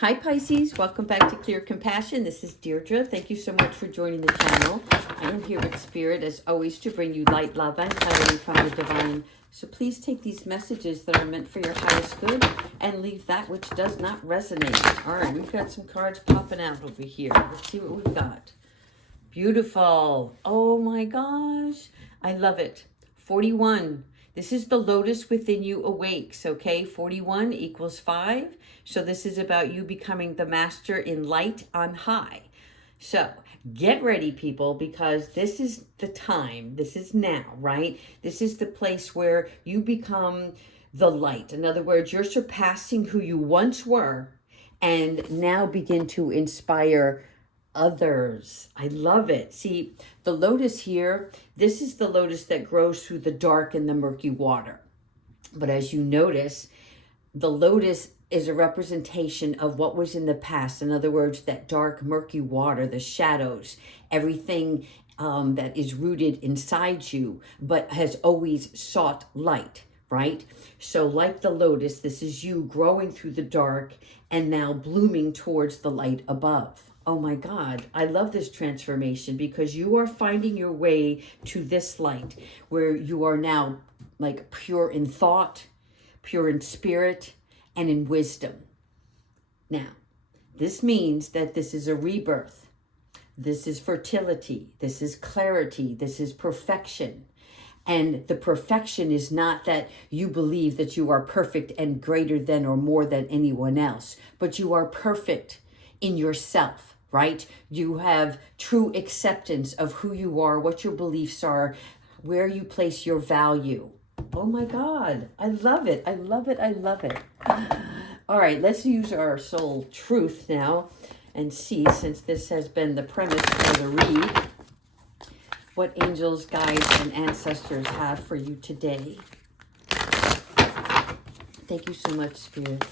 Hi Pisces, welcome back to Clear Compassion. This is Deirdre. Thank you so much for joining the channel. I am here with Spirit as always to bring you light, love, and clarity from the divine. So please take these messages that are meant for your highest good and leave that which does not resonate. All right, we've got some cards popping out over here. Let's see what we've got. Beautiful. Oh my gosh. I love it. 41. This is the lotus within you awakes, okay? 41 equals 5. So this is about you becoming the master in light on high. So get ready, people, because this is the time. This is now, right? This is the place where you become the light. In other words, you're surpassing who you once were and now begin to inspire others. I love it. See, the lotus here, this is the lotus that grows through the dark and the murky water. But as you notice, the lotus is a representation of what was in the past. In other words, that dark, murky water, the shadows, everything that is rooted inside you, but has always sought light, right? So like the lotus, this is you growing through the dark and now blooming towards the light above. Oh my God, I love this transformation because you are finding your way to this light where you are now like pure in thought, pure in spirit, and in wisdom. Now, this means that this is a rebirth. This is fertility. This is clarity. This is perfection. And the perfection is not that you believe that you are perfect and greater than or more than anyone else, but you are perfect in yourself, right? You have true acceptance of who you are, what your beliefs are, where you place your value. Oh my God, I love it. I love it. I love it. All right, let's use our soul truth now and see, since this has been the premise for the read, what angels, guides, and ancestors have for you today. Thank you so much, Spirit.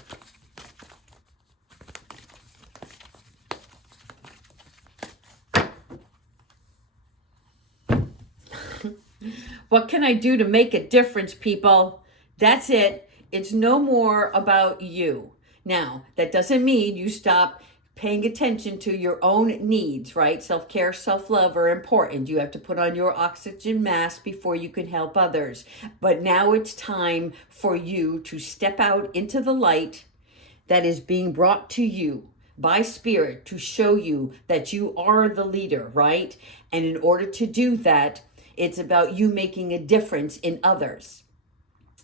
What can I do to make a difference, people? That's it. It's no more about you. Now, that doesn't mean you stop paying attention to your own needs, right? Self-care, self-love are important. You have to put on your oxygen mask before you can help others. But now it's time for you to step out into the light that is being brought to you by Spirit to show you that you are the leader, right? And in order to do that, it's about you making a difference in others.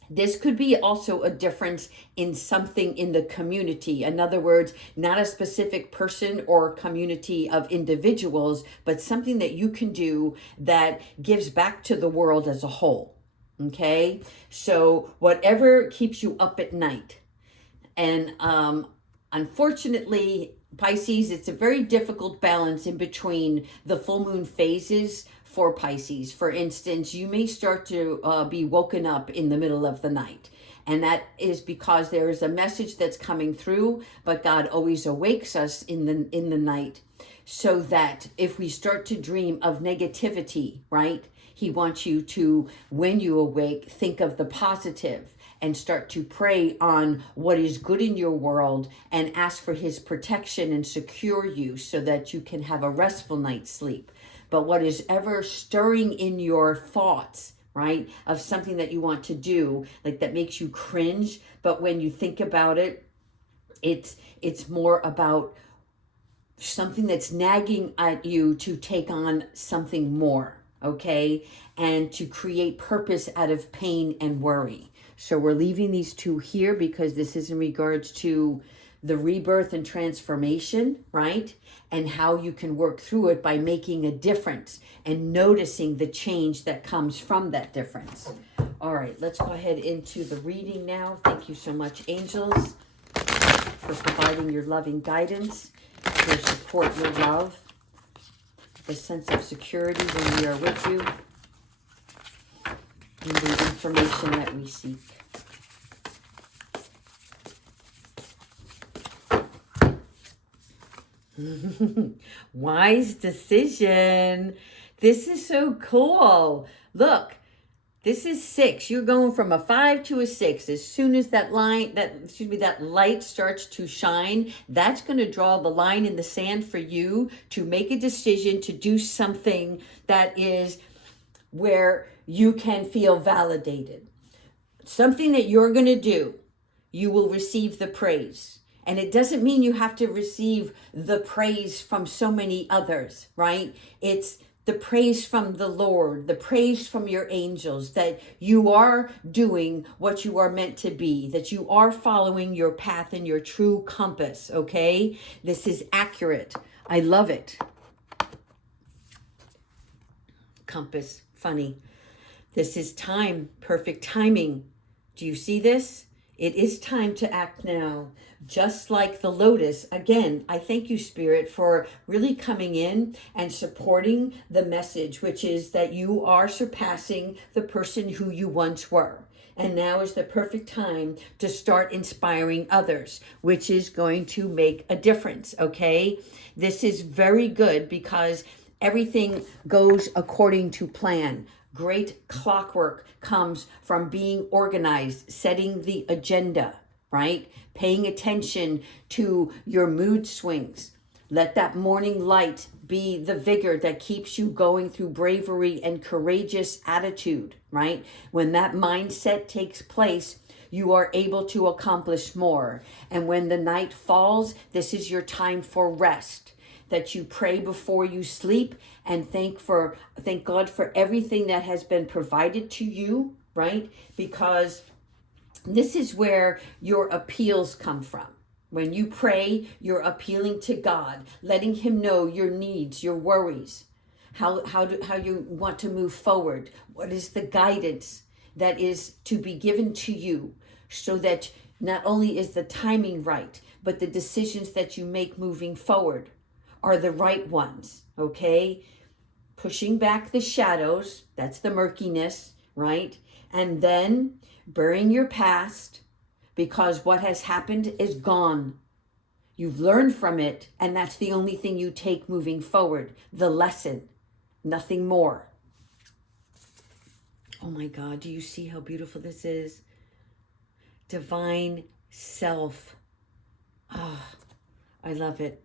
This could be also a difference in something in the community. In other words, not a specific person or community of individuals, but something that you can do that gives back to the world as a whole. Okay? So whatever keeps you up at night. And unfortunately, Pisces, it's a very difficult balance in between the full moon phases for Pisces. For instance, you may start to be woken up in the middle of the night. And that is because there is a message that's coming through, but God always awakes us in the night so that if we start to dream of negativity, right? He wants you to, when you awake, think of the positive and start to pray on what is good in your world and ask for his protection and secure you so that you can have a restful night's sleep. But what is ever stirring in your thoughts, right, of something that you want to do, like that makes you cringe, but when you think about it, it's more about something that's nagging at you to take on something more, okay, and to create purpose out of pain and worry. So we're leaving these two here because this is in regards to the rebirth and transformation, right? And how you can work through it by making a difference and noticing the change that comes from that difference. All right, let's go ahead into the reading now. Thank you so much, angels, for providing your loving guidance, your support, your love, the sense of security when we are with you, and the information that we seek. Wise decision. This is so cool. Look, This is 6. You're going from a 5 to a 6. As soon as that light starts to shine, that's going to draw the line in the sand for you to make a decision to do something that is where you can feel validated. Something that you're going to do, you will receive the praise. And it doesn't mean you have to receive the praise from so many others, right? It's the praise from the Lord, the praise from your angels, that you are doing what you are meant to be, that you are following your path and your true compass, okay? This is accurate. I love it. Compass, funny. This is time, perfect timing. Do you see this? It is time to act now. Just like the lotus, again, I thank you, Spirit, for really coming in and supporting the message, which is that you are surpassing the person who you once were. And now is the perfect time to start inspiring others, which is going to make a difference, okay? This is very good because everything goes according to plan. Great clockwork comes from being organized, setting the agenda, right? Paying attention to your mood swings. Let that morning light be the vigor that keeps you going through bravery and courageous attitude, right? When that mindset takes place, you are able to accomplish more. And when the night falls, this is your time for rest. That you pray before you sleep and thank God for everything that has been provided to you, right? Because this is where your appeals come from. When you pray, you're appealing to God, letting him know your needs, your worries, how you want to move forward. What is the guidance that is to be given to you so that not only is the timing right, but the decisions that you make moving forward are the right ones, okay? Pushing back the shadows, that's the murkiness, right? And then burying your past, because what has happened is gone. You've learned from it, and that's the only thing you take moving forward, the lesson, nothing more. Oh my God, do you see how beautiful this is? Divine self. Ah, I love it.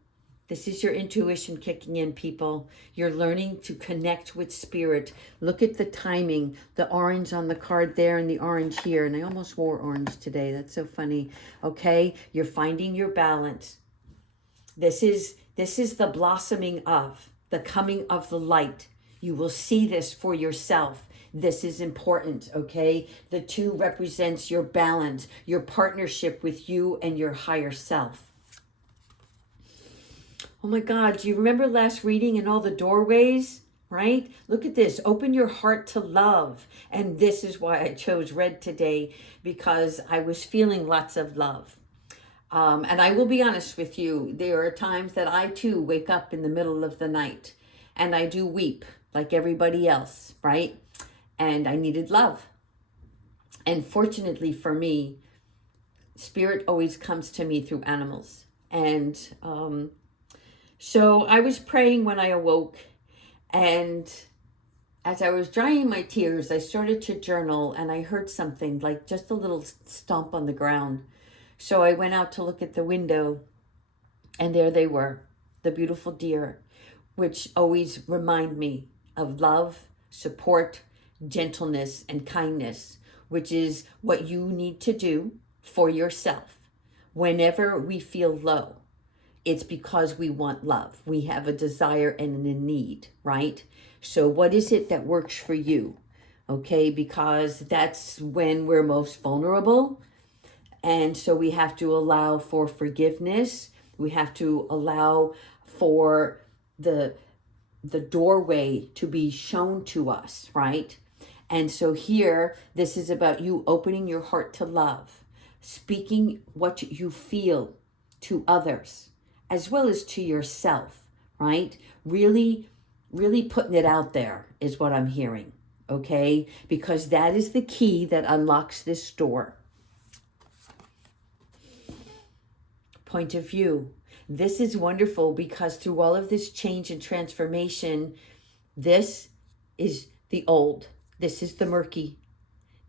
This is your intuition kicking in, people. You're learning to connect with spirit. Look at the timing, the orange on the card there and the orange here. And I almost wore orange today. That's so funny. Okay, you're finding your balance. This is the blossoming of, the coming of the light. You will see this for yourself. This is important, okay? The 2 represents your balance, your partnership with you and your higher self. Oh my God, do you remember last reading and all the doorways, right? Look at this, open your heart to love. And this is why I chose red today, because I was feeling lots of love. And I will be honest with you, there are times that I too wake up in the middle of the night and I do weep like everybody else, right? And I needed love. And fortunately for me, spirit always comes to me through animals. And so I was praying when I awoke, and as I was drying my tears, I started to journal, and I heard something like just a little stomp on the ground. So I went out to look at the window, and there they were, the beautiful deer, which always remind me of love, support, gentleness, and kindness, which is what you need to do for yourself whenever we feel low. It's because we want love. We have a desire and a need, right? So what is it that works for you? Okay, because that's when we're most vulnerable. And so we have to allow for forgiveness. We have to allow for the doorway to be shown to us, right? And so here, this is about you opening your heart to love, speaking what you feel to others, as well as to yourself, right? Really, really putting it out there is what I'm hearing, okay? Because that is the key that unlocks this door. Point of view. This is wonderful because through all of this change and transformation, this is the old. This is the murky.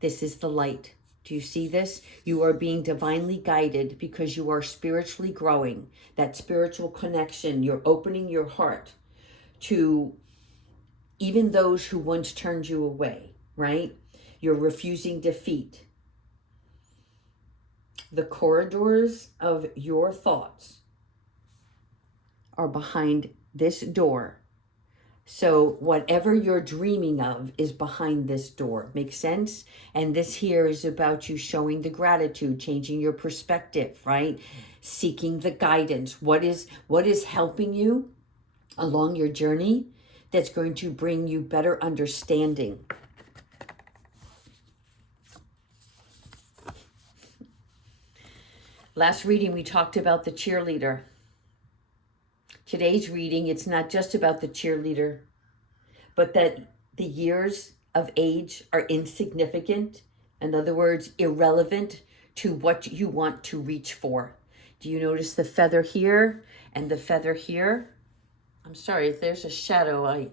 This is the light. Do you see this? You are being divinely guided because you are spiritually growing. That spiritual connection, you're opening your heart to even those who once turned you away, right? You're refusing defeat. The corridors of your thoughts are behind this door. So whatever you're dreaming of is behind this door. Makes sense? And this here is about you showing the gratitude, changing your perspective, right? Seeking the guidance. What is helping you along your journey that's going to bring you better understanding. Last reading, we talked about the cheerleader. Today's reading, it's not just about the cheerleader, but that the years of age are insignificant. In other words, irrelevant to what you want to reach for. Do you notice the feather here and the feather here? I'm sorry, if there's a shadow, I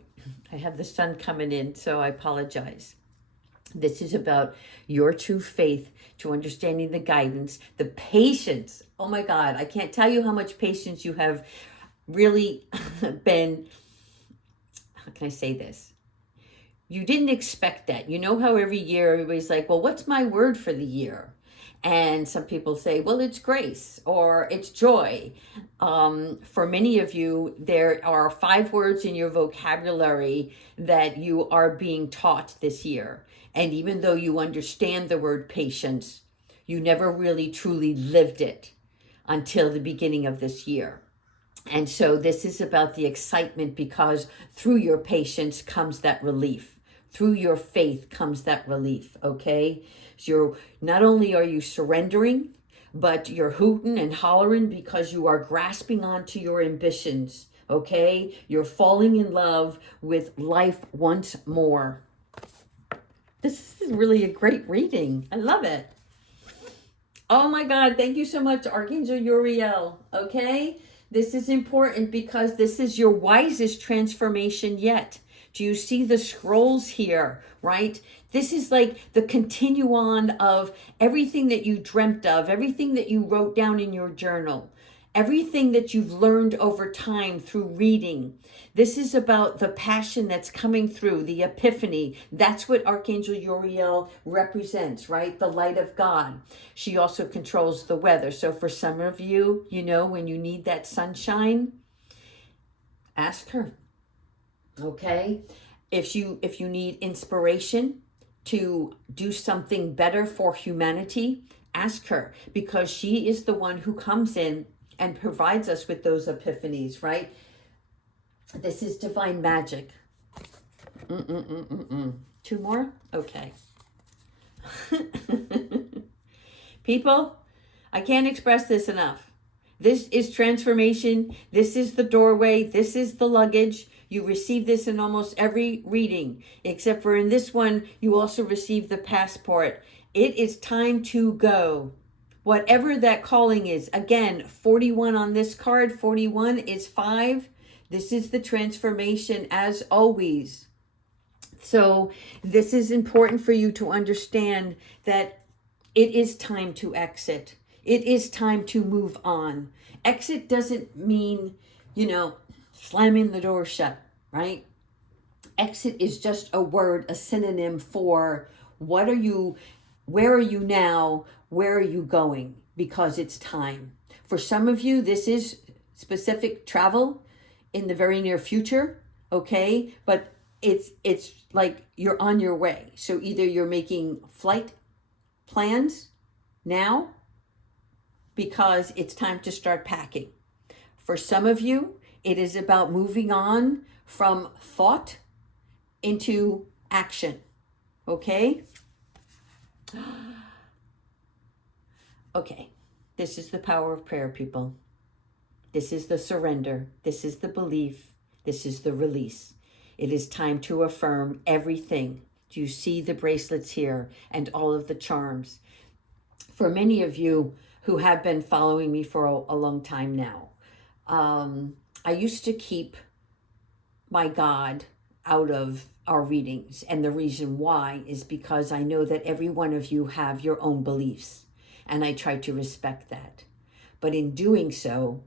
have the sun coming in, so I apologize. This is about your true faith to understanding the guidance, the patience. Oh my God, I can't tell you how much patience you have really been, how can I say this? You didn't expect that. You know how every year everybody's like, well, what's my word for the year? And some people say, well, it's grace or it's joy. For many of you, there are 5 words in your vocabulary that you are being taught this year. And even though you understand the word patience, you never really truly lived it until the beginning of this year. And so this is about the excitement because through your patience comes that relief. Through your faith comes that relief, okay? So not only are you surrendering, but you're hooting and hollering because you are grasping onto your ambitions, okay? You're falling in love with life once more. This is really a great reading. I love it. Oh my God, thank you so much, Archangel Uriel, okay? This is important because this is your wisest transformation yet. Do you see the scrolls here, right? This is like the continuation of everything that you dreamt of, everything that you wrote down in your journal, everything that you've learned over time through reading. This is about the passion that's coming through, the epiphany. That's what Archangel Uriel represents, right? The light of God. She also controls the weather. So for some of you, you know, when you need that sunshine, ask her. Okay? If you need inspiration to do something better for humanity, ask her, because she is the one who comes in and provides us with those epiphanies, right? This is divine magic. 2 more? Okay. People, I can't express this enough. This is transformation. This is the doorway. This is the luggage. You receive this in almost every reading, except for in this one, you also receive the passport. It is time to go. Whatever that calling is. Again, 41 on this card. 41 is 5. This is the transformation as always. So this is important for you to understand that it is time to exit. It is time to move on. Exit doesn't mean, slamming the door shut, right? Exit is just a word, a synonym for where are you now? Where are you going? Because it's time. For some of you, this is specific travel in the very near future, okay? But it's like you're on your way. So either you're making flight plans now because it's time to start packing. For some of you, it is about moving on from thought into action, okay? Okay, this is the power of prayer, people. This is the surrender. This is the belief. This is the release. It is time to affirm everything. Do you see the bracelets here and all of the charms? For many of you who have been following me for a long time now, I used to keep my God out of our readings. And the reason why is because I know that every one of you have your own beliefs, and I try to respect that. But in doing so,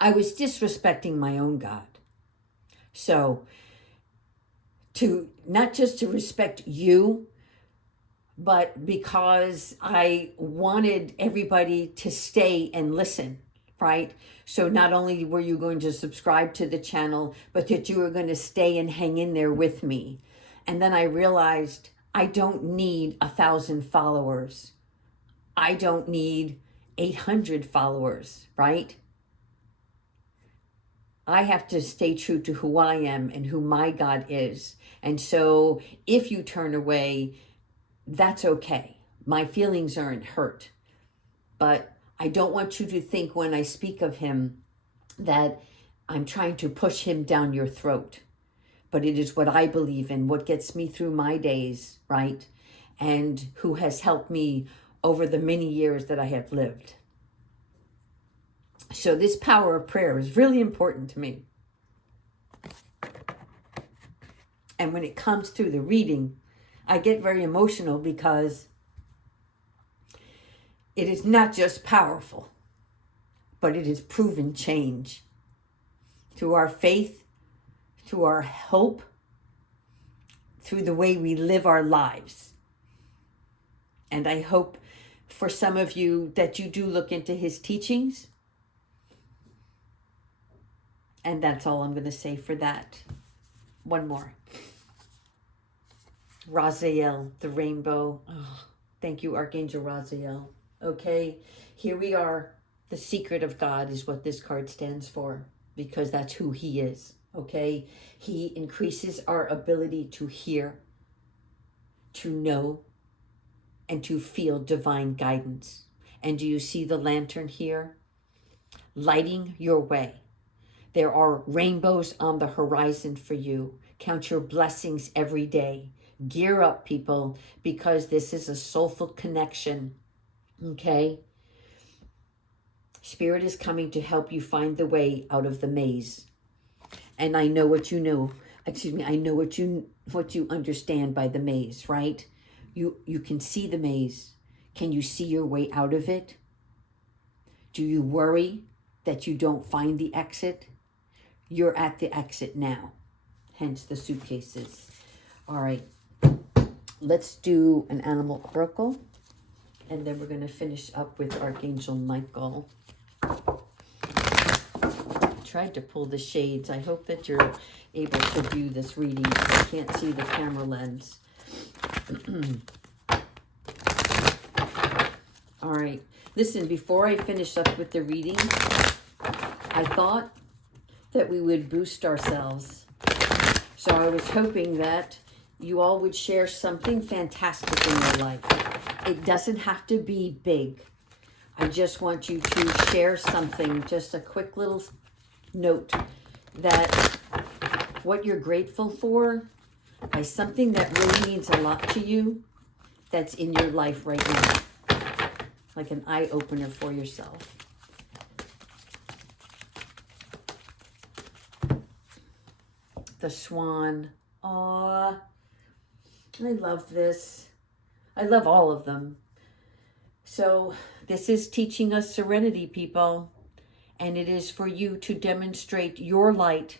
I was disrespecting my own God. So to not just to respect you, but because I wanted everybody to stay and listen, right? So not only were you going to subscribe to the channel, but that you were going to stay and hang in there with me. And then I realized I don't need 1,000 followers. I don't need 800 followers, right? I have to stay true to who I am and who my God is. And so if you turn away, that's okay. My feelings aren't hurt. But I don't want you to think when I speak of him that I'm trying to push him down your throat. But it is what I believe in, what gets me through my days, right? And who has helped me over the many years that I have lived. So this power of prayer is really important to me. And when it comes through the reading, I get very emotional because it is not just powerful, but it is proven change. Through our faith, through our hope, through the way we live our lives. And I hope for some of you that you do look into his teachings. And that's all I'm going to say for that. One more. Raziel, the rainbow. Oh, thank you, Archangel Raziel. Okay, here we are. The secret of God is what this card stands for, because that's who he is. Okay, he increases our ability to hear, to know, and to feel divine guidance. And do you see the lantern here? Lighting your way. There are rainbows on the horizon for you. Count your blessings every day. Gear up, people, because this is a soulful connection. Okay? Spirit is coming to help you find the way out of the maze. And I know what you know. I know what you understand by the maze, right? You can see the maze. Can you see your way out of it? Do you worry that you don't find the exit? You're at the exit now, hence the suitcases. All right, let's do an animal oracle, and then we're going to finish up with Archangel Michael. I tried to pull the shades. I hope that you're able to view this reading. I can't see the camera lens. All right, listen, before I finish up with the reading, I thought that we would boost ourselves. So I was hoping that you all would share something fantastic in your life. It doesn't have to be big. I just want you to share something, just a quick little note that what you're grateful for by something that really means a lot to you that's in your life right now. Like an eye-opener for yourself. The swan. Aw, I love this. I love all of them. So this is teaching us serenity, people. And it is for you to demonstrate your light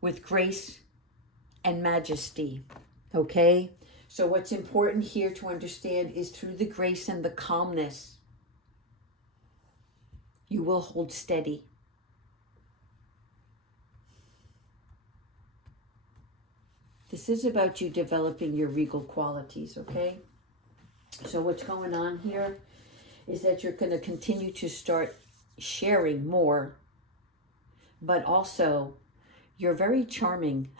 with grace and majesty. Okay? So what's important here to understand is through the grace and the calmness, you will hold steady. This is about you developing your regal qualities, okay? So what's going on here is that you're going to continue to start sharing more, but also you're very charming.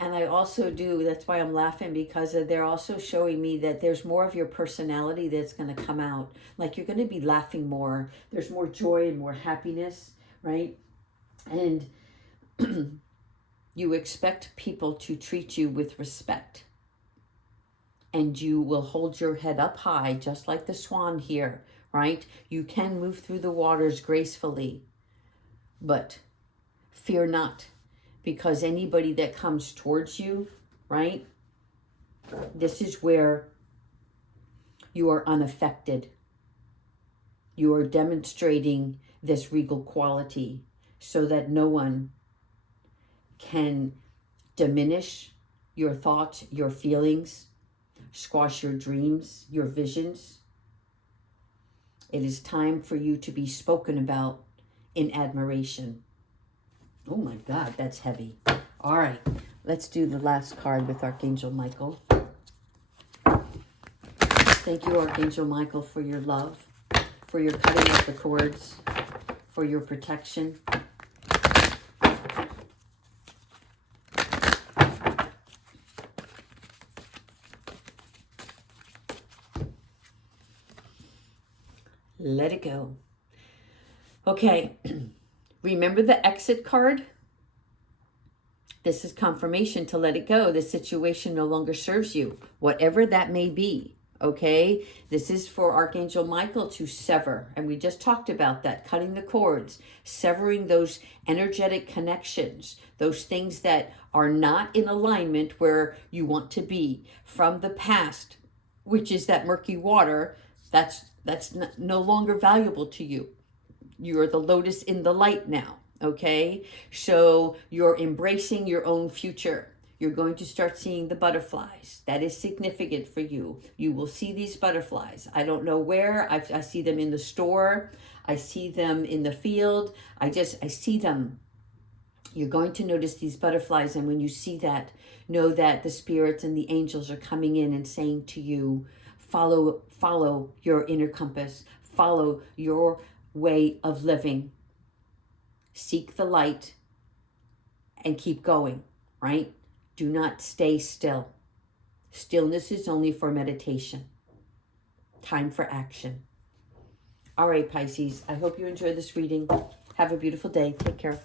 And I also do, that's why I'm laughing, because they're also showing me that there's more of your personality that's going to come out. Like you're going to be laughing more. There's more joy and more happiness, right? And you expect people to treat you with respect. And you will hold your head up high, just like the swan here, right? You can move through the waters gracefully, but Fear not, because anybody that comes towards you, right? This is where you are unaffected. You are demonstrating this regal quality so that no one can diminish your thoughts, your feelings, squash your dreams, your visions. It is time for you to be spoken about in admiration. Oh my God, that's heavy. All right, let's do the last card with Archangel Michael. Thank you, Archangel Michael, for your love, for your cutting of the cords, for your protection. Let it go. Okay, remember the exit card? This is confirmation to let it go. The situation no longer serves you, whatever that may be. Okay, this is for Archangel Michael to sever. And we just talked about that, cutting the cords, severing those energetic connections, those things that are not in alignment where you want to be from the past, which is that murky water. That's no longer valuable to you. You're the lotus in the light now. Okay, so you're embracing your own future. You're going to start seeing the butterflies. That is significant for you. You will see these butterflies. I don't know where. I see them in the store. I see them in the field. I see them. You're going to notice these butterflies. And when you see that, know that the spirits and the angels are coming in and saying to you, follow your inner compass. Follow your way of living. Seek the light and keep going, right? Do not stay still. Stillness is only for meditation. Time for action. All right, Pisces, I hope you enjoyed this reading. Have a beautiful day. Take care.